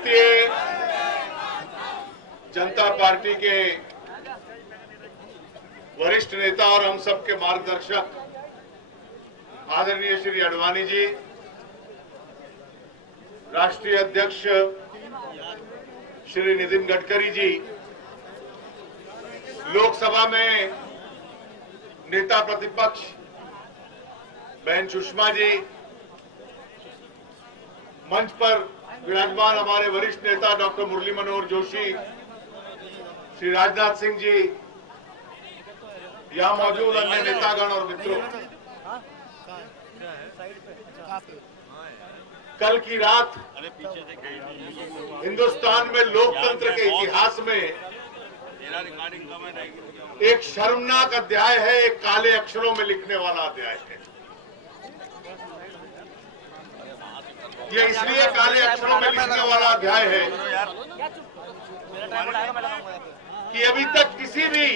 Bharatiya Janata party के वरिष्ठ नेता और हम सबके मार्गदर्शक आदरणीय श्री आडवाणी जी, राष्ट्रीय अध्यक्ष श्री नितिन गडकरी जी, लोकसभा में नेता प्रतिपक्ष बहन सुषमा जी, मंच पर विराजमान हमारे वरिष्ठ नेता डॉक्टर मुरली मनोहर जोशी, श्री राजनाथ सिंह जी, यहां मौजूद अन्य नेतागण और मित्रों, कल की रात हिंदुस्तान में लोकतंत्र के इतिहास में एक शर्मनाक अध्याय है, एक काले अक्षरों में लिखने वाला अध्याय है। ये इसलिए काले अक्षरों में लिखने वाला अध्याय है कि अभी तक किसी भी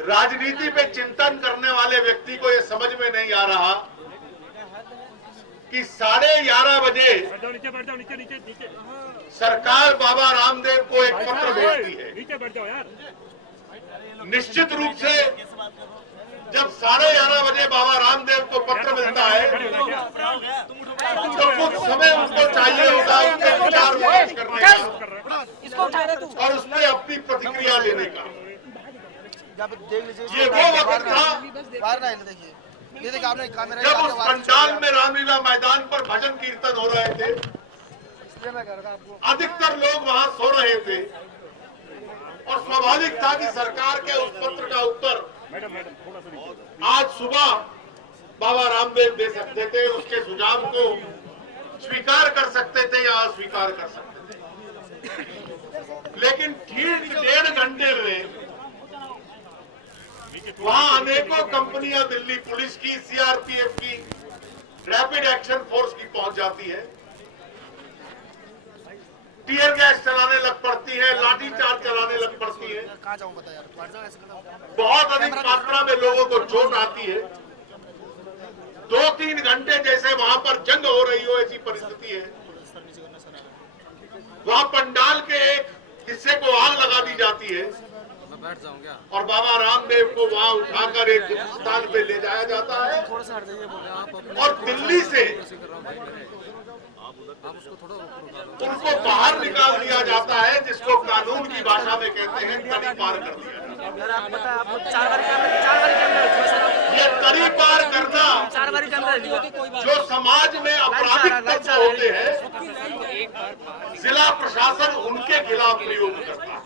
राजनीति पे चिंतन करने वाले व्यक्ति को यह समझ में नहीं आ रहा कि 11:30 बजे सरकार बाबा रामदेव को एक पत्र भेजती है। निश्चित रूप से जब 11:30 बजे बाबा रामदेव को पत्र मिलता है तो कुछ समय उनको चाहिए होगा उसके विचार विमर्श करने का और उसमें अपनी प्रतिक्रिया लेने का। ये वो वक्त था जब उस पंडाल में रामलीला मैदान पर भजन कीर्तन हो रहे थे, अधिकतर लोग वहां सो रहे थे और स्वाभाविक था कि सरकार के उस पत्र का उत्तर आज सुबह बाबा रामदेव दे सकते थे, उसके सुझाव को स्वीकार कर सकते थे या अस्वीकार कर सकते थे। लेकिन ठीक 1.5 घंटे में वहां अनेकों कंपनियां दिल्ली पुलिस की, सीआरपीएफ की, रैपिड एक्शन फोर्स की पहुंच जाती है, टीयर गैस चलाने लग पड़ती है, लाठीचार्ज चलाने लग पड़ती है, बहुत अधिक मात्रा में लोगों को चोट आती है। 2-3 घंटे जैसे वहां पर जंग हो रही हो ऐसी परिस्थिति है। वहां पंडाल के एक हिस्से को आग लगा दी जाती है और बाबा रामदेव को वहां उठाकर एक स्थान पे ले जाया जाता है और दिल्ली से उनको बाहर निकाल दिया जाता है, जिसको कानून की भाषा में कहते हैं तरी पार कर दिया जाता है। ये तरी पार करना जो समाज में आपराधिक तत्व होते हैं, जिला प्रशासन उनके खिलाफ प्रयोग करता है।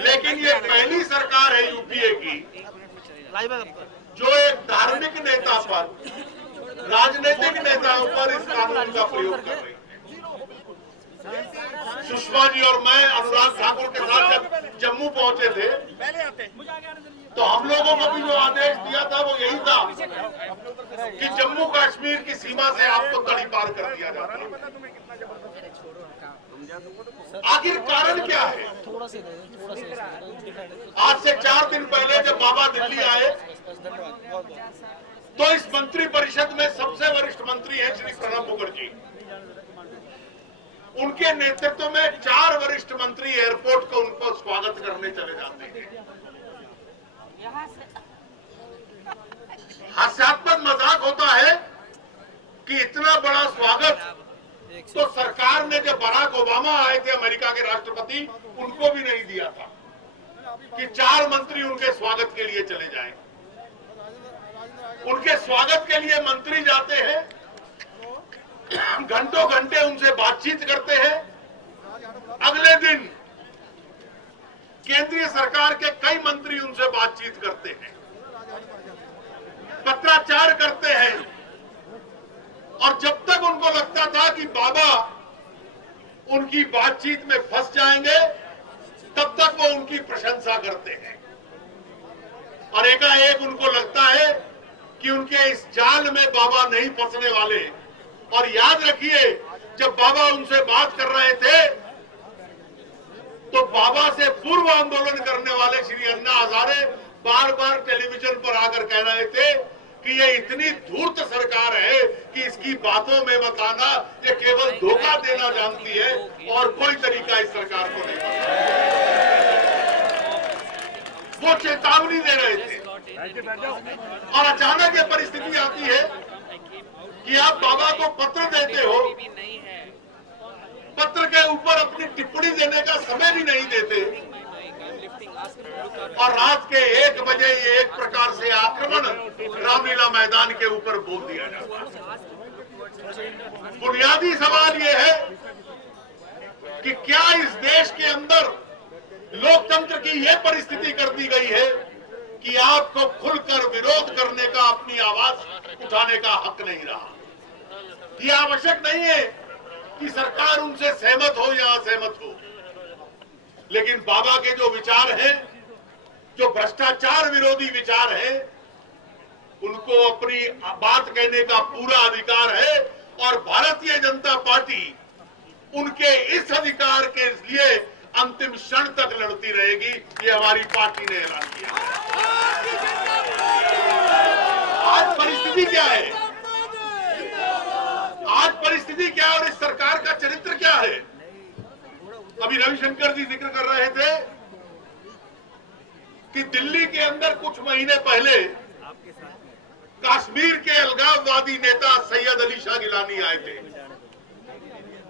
लेकिन ये पहली सरकार है यूपीए की जो एक धार्मिक नेता पर, राजनीतिक नेताओं पर इस कानून का प्रयोग कर रही है। सुषमा जी और मैं अनुराग ठाकुर के साथ जब जम्मू पहुंचे थे तो हम लोगों को भी जो आदेश दिया था वो यही था कि जम्मू कश्मीर की सीमा से आपको तड़ी पार कर दिया जाता है। आखिर कारण क्या है? आज से 4 दिन पहले जब बाबा दिल्ली आए तो इस मंत्री परिषद में सबसे वरिष्ठ मंत्री हैं श्री प्रणब मुखर्जी। उनके नेतृत्व में 4 वरिष्ठ मंत्री एयरपोर्ट को उनको स्वागत करने चले जाते हैं। हास्यास्पद मजाक होता है कि इतना बड़ा स्वागत तो सरकार ने जब बराक ओबामा आए थे अमेरिका के राष्ट्रपति, उनको भी नहीं दिया था कि 4 मंत्री उनके स्वागत के लिए चले जाएं। उनके स्वागत के लिए मंत्री जाते हैं, घंटों घंटे उनसे बातचीत करते हैं। अगले दिन केंद्रीय सरकार के कई मंत्री उनसे बातचीत करते हैं, पत्राचार करते हैं और जब तक उनको लगता था कि बाबा उनकी बातचीत में फंस जाएंगे तब तक वो उनकी प्रशंसा करते हैं और एकाएक उनको लगता है कि उनके इस जाल में बाबा नहीं फंसने वाले। और याद रखिए, जब बाबा उनसे बात कर रहे थे तो बाबा से पूर्व आंदोलन करने वाले श्री अन्ना हजारे बार बार टेलीविजन पर आकर कह रहे थे कि कि ये इतनी धूर्त सरकार है कि इसकी बातों में मत आना, ये केवल धोखा देना जानती है और कोई तरीका इस सरकार को नहीं पता। वो चेतावनी दे रहे थे और अचानक ये परिस्थिति आती है कि आप बाबा को पत्र देते हो, पत्र के ऊपर अपनी टिप्पणी देने का समय भी नहीं देते और रात के 1 बजे ये एक प्रकार से आक्रमण रामलीला मैदान के ऊपर बोल दिया जाता है। बुनियादी सवाल ये है कि क्या इस देश के अंदर लोकतंत्र की यह परिस्थिति कर दी गई है कि आपको खुलकर विरोध करने का, अपनी आवाज उठाने का हक नहीं रहा। यह आवश्यक नहीं है कि सरकार उनसे सहमत हो या असहमत हो, लेकिन बाबा के जो विचार हैं, जो भ्रष्टाचार विरोधी विचार हैं, उनको अपनी बात कहने का पूरा अधिकार है और भारतीय जनता पार्टी उनके इस अधिकार के लिए अंतिम क्षण तक लड़ती रहेगी। ये हमारी पार्टी ने ऐलान किया। आज परिस्थिति क्या है? आज परिस्थिति क्या है और इस सरकार का चरित्र क्या है? अभी रविशंकर जी जिक्र कर रहे थे कि दिल्ली के अंदर कुछ महीने पहले कश्मीर के अलगाववादी नेता सैयद अली शाह गिलानी आए थे।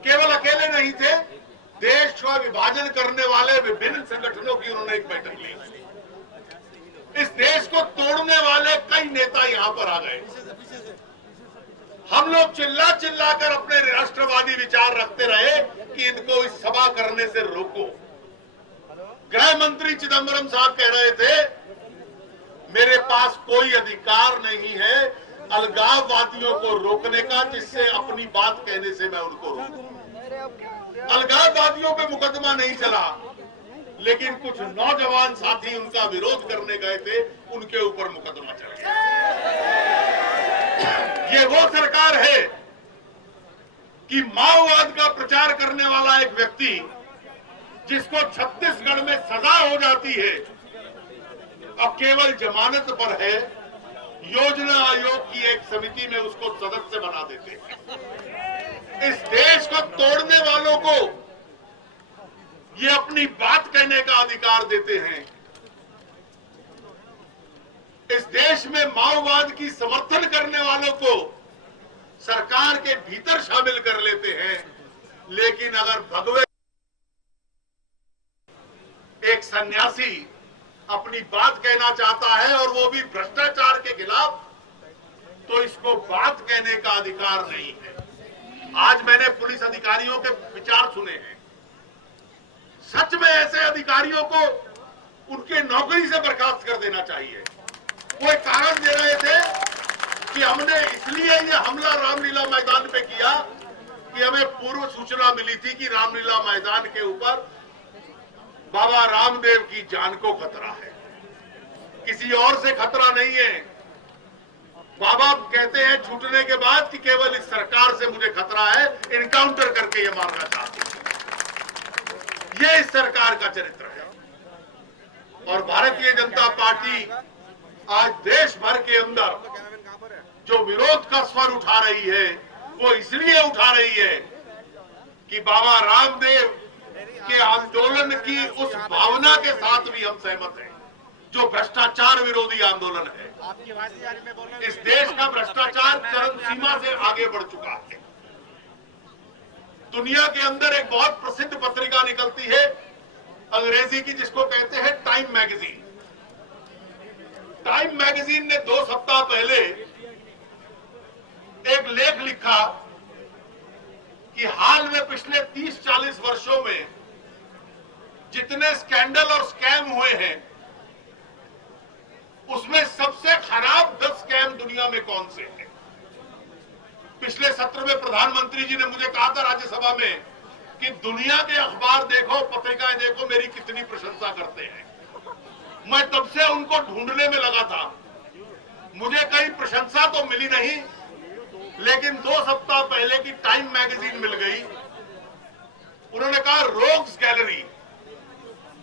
केवल अकेले नहीं थे, देश का विभाजन करने वाले विभिन्न संगठनों की उन्होंने एक बैठक ली। इस देश को तोड़ने वाले कई नेता यहां पर आ गए। हम लोग चिल्ला चिल्ला कर अपने राष्ट्रवादी विचार रखते रहे कि इनको इस सभा करने से रोको। गृह मंत्री चिदंबरम साहब कह रहे थे, मेरे पास कोई अधिकार नहीं है अलगाववादियों को रोकने का, जिससे अपनी बात कहने से मैं उनको रोकूं। अलगाववादियों पे मुकदमा नहीं चला, लेकिन कुछ नौजवान साथी उनका विरोध करने गए थे, उनके ऊपर मुकदमा चल गया। ये वो सरकार है कि माओवाद का प्रचार करने वाला एक व्यक्ति जिसको छत्तीसगढ़ में सजा हो जाती है, अब केवल जमानत पर है, योजना आयोग की एक समिति में उसको सदस्य बना देते हैं। इस देश को तोड़ने वालों को ये अपनी बात कहने का अधिकार देते हैं। इस देश में माओवाद की समर्थन करने वालों को सरकार के भीतर शामिल कर लेते हैं, लेकिन अगर भगवे एक सन्यासी अपनी बात कहना चाहता है और वो भी भ्रष्टाचार के खिलाफ, तो इसको बात कहने का अधिकार नहीं है। आज मैंने पुलिस अधिकारियों के विचार सुने हैं। सच में ऐसे अधिकारियों को उनके नौकरी से बर्खास्त कर देना चाहिए। वो एक कारण दे रहे थे कि हमने इसलिए ये हमला रामलीला मैदान पे किया कि हमें पूर्व सूचना मिली थी कि रामलीला मैदान के ऊपर बाबा रामदेव की जान को खतरा है, किसी और से खतरा नहीं है। बाबा कहते हैं छूटने के बाद कि केवल इस सरकार से मुझे खतरा है, इनकाउंटर करके ये मारना चाहते हैं। ये इस सरकार का चरित्र है। और भारतीय जनता पार्टी आज देश भर के अंदर जो विरोध का स्वर उठा रही है, वो इसलिए उठा रही है कि बाबा रामदेव के आंदोलन की उस भावना के साथ भी हम सहमत हैं, जो भ्रष्टाचार विरोधी आंदोलन है। इस देश का भ्रष्टाचार चरम सीमा से आगे बढ़ चुका है। दुनिया के अंदर एक बहुत प्रसिद्ध पत्रिका निकलती है अंग्रेजी की, जिसको कहते हैं टाइम मैगजीन। टाइम मैगजीन ने 2 सप्ताह पहले एक लेख लिखा कि हाल में पिछले 30-40 वर्षों में जितने स्कैंडल और स्कैम हुए हैं, उसमें सबसे खराब 10 स्कैम दुनिया में कौन से हैं। पिछले सत्र में प्रधानमंत्री जी ने मुझे कहा था राज्यसभा में कि दुनिया के अखबार देखो, पत्रिकाएं देखो, मेरी कितनी प्रशंसा करते हैं। मैं तब से उनको ढूंढने में लगा था, मुझे कहीं प्रशंसा तो मिली नहीं, लेकिन 2 सप्ताह पहले की टाइम मैगजीन मिल गई। उन्होंने कहा रोग्स गैलरी,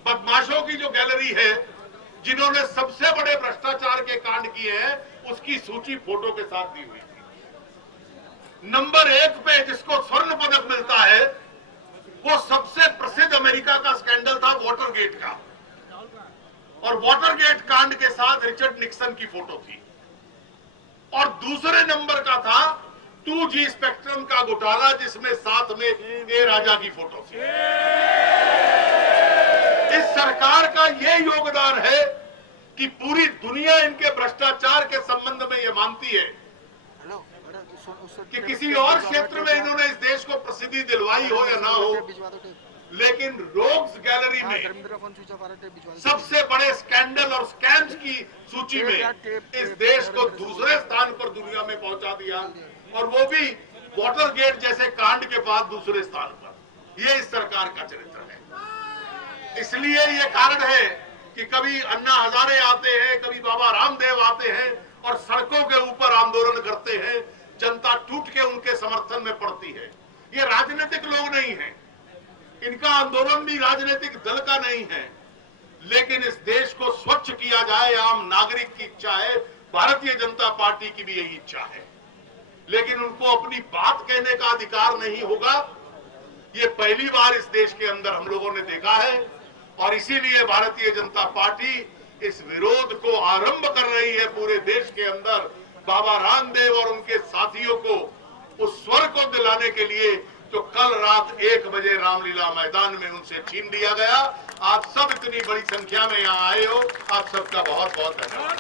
बदमाशों की जो गैलरी है, जिन्होंने सबसे बड़े भ्रष्टाचार के कांड किए हैं, उसकी सूची फोटो के साथ दी हुई थी। नंबर 1 पे जिसको स्वर्ण पदक मिलता है वो सबसे प्रसिद्ध अमेरिका का स्कैंडल था वाटरगेट का, और वाटरगेट कांड के साथ रिचर्ड निक्सन की फोटो थी। और दूसरे नंबर का था 2G स्पेक्ट्रम का घोटाला, जिसमें साथ में ए राजा की फोटो थी। इस सरकार का यह योगदान है कि पूरी दुनिया इनके भ्रष्टाचार के संबंध में यह मानती है कि किसी और क्षेत्र में इन्होंने इस देश को प्रसिद्धि दिलवाई हो या ना हो, लेकिन रोग्स गैलरी में सबसे बड़े स्कैंडल और स्कैम्स की सूची में इस देश को दूसरे स्थान पर दुनिया में पहुंचा दिया, और वो भी वाटरगेट जैसे कांड के बाद दूसरे स्थान पर। ये इस सरकार का चरित्र है। इसलिए ये कारण है कि कभी अन्ना हजारे आते हैं, कभी बाबा रामदेव आते हैं और सड़कों के ऊपर आंदोलन करते हैं, जनता टूट के उनके समर्थन में पड़ती है। ये राजनीतिक लोग नहीं है, इनका आंदोलन भी राजनीतिक दल का नहीं है, लेकिन इस देश को स्वच्छ किया जाए आम नागरिक की इच्छा है। भारतीय जनता पार्टी की भी यही इच्छा है, लेकिन उनको अपनी बात कहने का अधिकार नहीं होगा। ये पहली बार इस देश के अंदर हम लोगों ने देखा है, और इसीलिए भारतीय जनता पार्टी इस विरोध को आरंभ कर रही है पूरे देश के अंदर, बाबा रामदेव और उनके साथियों को उस स्वर को दिलाने के लिए जो कल रात 1 बजे रामलीला मैदान में उनसे छीन लिया गया। आप सब इतनी बड़ी संख्या में यहाँ आए हो, आप सबका बहुत बहुत धन्यवाद।